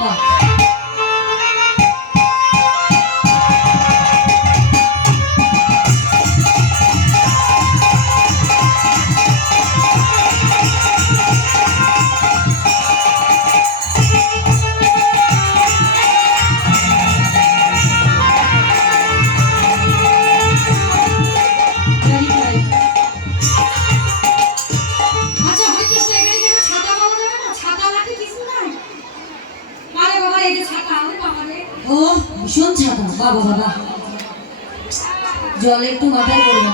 哇 ও ভীষণ ছাতা বাবা বাবা জল একটু মাথায় পড়বে না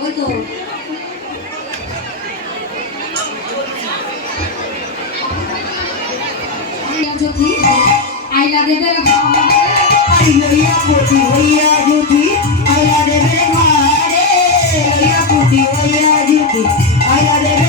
ওই তো আইলা দেবে হইয়া পুটি দেবে ঘরে হইয়া দেবে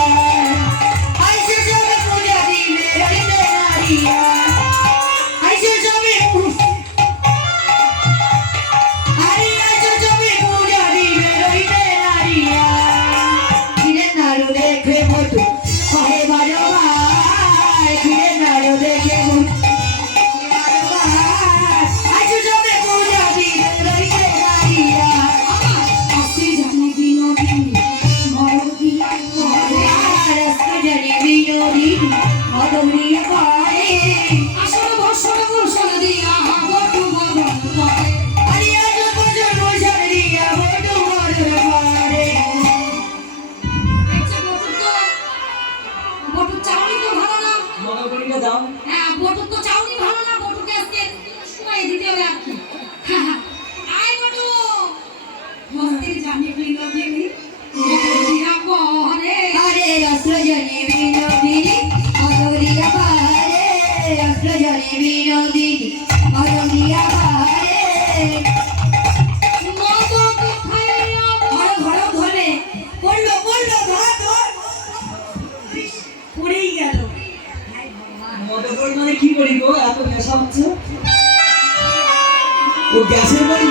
হ্যাঁ বটুল তো চাউনি ভালো না বটুলকে আজকে সময় দিতে হবে আর কি। হ্যাঁ, হ্যাঁ। আয় বটু। মস্তির জানি ফিল কি করি গো? এত নেশা হচ্ছে? ও গ্যাসের বাড়ি?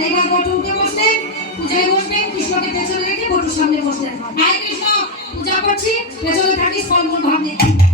রেখা বটু উঠে বসলেন পূজায় বসলেন কৃষ্ণকে পেছনে রেখে বটুর সামনে বসলেন। আয় কৃষ্ণ, পূজা করছি, পেছনে থাকিস, ফলমূল ভাব নিয়ে